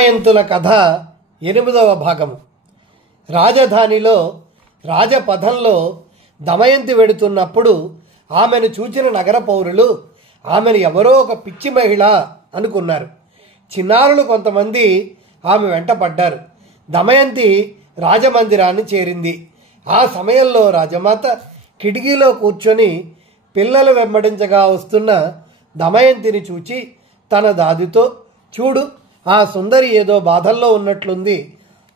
దమయంతుల కథ 8వ భాగము. రాజధానిలో రాజపథంలో దమయంతి వెడుతున్నప్పుడు ఆమెను చూచిన నగర పౌరులు ఆమెను ఎవరో ఒక పిచ్చి మహిళ అనుకున్నారు. చిన్నారులు కొంతమంది ఆమె వెంట పడ్డారు. దమయంతి రాజమందిరాన్ని చేరింది. ఆ సమయంలో రాజమాత కిటికీలో కూర్చొని పిల్లలు వెంబడించగా వస్తున్న దమయంతిని చూచి తన దాదితో, చూడు, ఆ సుందరి ఏదో బాధల్లో ఉన్నట్లుంది,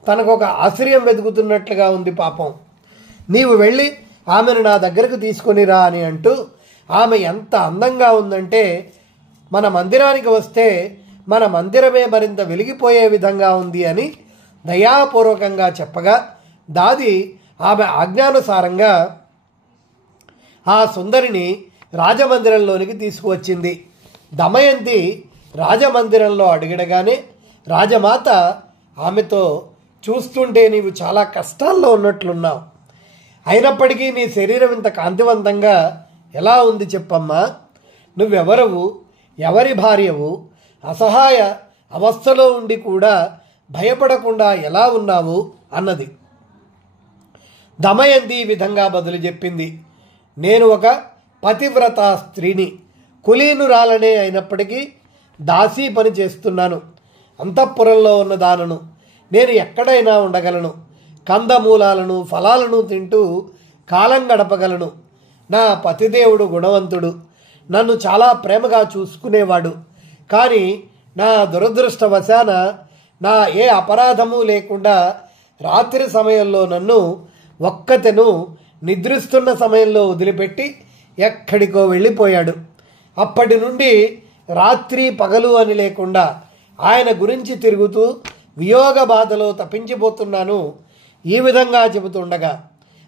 తనకొక ఆశ్రయం వెతుకుతున్నట్లుగా ఉంది, పాపం, నీవు వెళ్ళి ఆమెను నా దగ్గరకు తీసుకొనిరా అని అంటూ, ఆమె ఎంత అందంగా ఉందంటే మన మందిరానికి వస్తే మన మందిరమే మరింత వెలిగిపోయే విధంగా ఉంది అని దయాపూర్వకంగా చెప్పగా దాది ఆమె ఆజ్ఞానుసారంగా ఆ సుందరిని రాజమందిరంలోనికి తీసుకువచ్చింది. దమయంతి రాజమందిరంలో అడుగడగానే రాజమాత ఆమెతో, చూస్తుంటే నీవు చాలా కష్టాల్లో ఉన్నట్లున్నావు, అయినప్పటికీ నీ శరీరం ఇంత కాంతివంతంగా ఎలా ఉంది చెప్పమ్మా, నువ్వెవరవు, ఎవరి భార్యవు, అసహాయ అవస్థలో ఉండి కూడా భయపడకుండా ఎలా ఉన్నావు అన్నది. దమయంతి ఈ విధంగా బదులు చెప్పింది, నేను ఒక పతివ్రత స్త్రీని, కులీనురాలనే అయినప్పటికీ దాసీ పని చేస్తున్నాను. అంతఃపురంలో ఉన్న దానను, నేను ఎక్కడైనా ఉండగలను, కందమూలాలను ఫలాలను తింటూ కాలం గడపగలను. నా పతిదేవుడు గుణవంతుడు, నన్ను చాలా ప్రేమగా చూసుకునేవాడు. కానీ నా దురదృష్టవశాన నా ఏ అపరాధము లేకుండా రాత్రి సమయంలో నన్ను ఒక్కతెను నిద్రిస్తున్న సమయంలో వదిలిపెట్టి ఎక్కడికో వెళ్ళిపోయాడు. అప్పటి నుండి రాత్రి పగలు అని లేకుండా ఆయన గురించి తిరుగుతూ వియోగ బాధలో తప్పించిపోతున్నాను. ఈ విధంగా చెబుతుండగా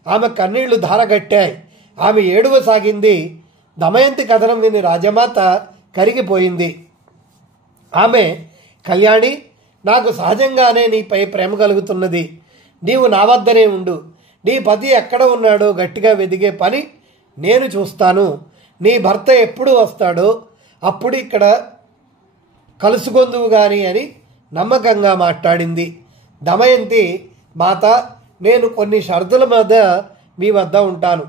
ఆమె కన్నీళ్లు ధారగట్టాయి. ఆమె ఏడవసాగింది. దమయంతి కథనం విని రాజమాత కరిగిపోయింది. ఆమె, కళ్యాణి, నాకు సహజంగానే నీపై ప్రేమ కలుగుతున్నది. నీవు నా వద్దనే ఉండు. నీ పతి ఎక్కడ ఉన్నాడో గట్టిగా వెదిగే పని నేను చూస్తాను. నీ భర్త ఎప్పుడు వస్తాడో అప్పుడు ఇక్కడ కలుసుకొందువు గాని అని నమ్మకంగా మాట్లాడింది. దమయంతి, మాత, నేను కొన్ని షరతుల మీద మీ వద్ద ఉంటాను.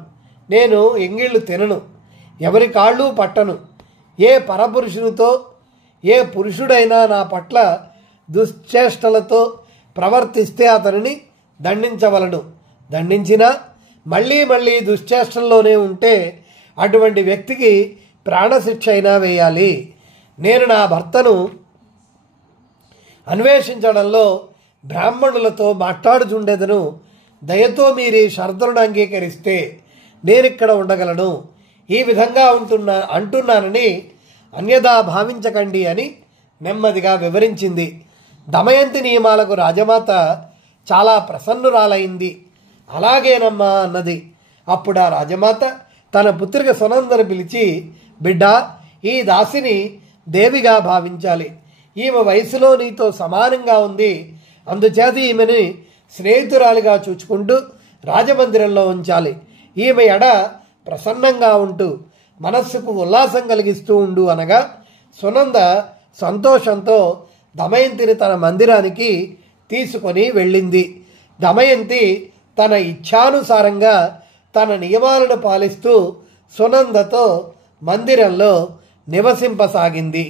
నేను ఎంగిళ్ళు తినను, ఎవరి కాళ్ళు పట్టను. ఏ పరపురుషునితో ఏ పురుషుడైనా నా పట్ల దుశ్చేష్టలతో ప్రవర్తిస్తే అతనిని దండించవలను. దండించినా మళ్ళీ మళ్ళీ దుశ్చేష్టల్లోనే ఉంటే అటువంటి వ్యక్తికి ప్రాణశిక్ష అయినా వేయాలి. నేను నా భర్తను అన్వేషించడంలో బ్రాహ్మణులతో మాట్లాడుచుండేదను. దయతో మీరు ఈ షరతులను అంగీకరిస్తే నేనిక్కడ ఉండగలను. ఈ విధంగా అంటున్నానని అన్యదా భావించకండి అని నెమ్మదిగా వివరించింది. దమయంతి నియమాలకు రాజమాత చాలా ప్రసన్నురాలైంది. అలాగేనమ్మా అన్నది. అప్పుడు ఆ రాజమాత తన పుత్రిక సునందను పిలిచి, బిడ్డ, ఈ దాసిని దేవిగా భావించాలి. ఈమె వయసులో నీతో సమానంగా ఉంది. అందుచేత ఈమెని స్నేహితురాలిగా చూచుకుంటూ రాజమందిరంలో ఉంచాలి. ఈమె ఎడ ప్రసన్నంగా ఉంటూ మనస్సుకు ఉల్లాసం కలిగిస్తూ ఉండు అనగా సునంద సంతోషంతో దమయంతిని తన మందిరానికి తీసుకొని వెళ్ళింది. దమయంతి తన ఇచ్ఛానుసారంగా తన నియమాలను పాలిస్తూ సునందతో మందిరంలో నివసింపసాగింది.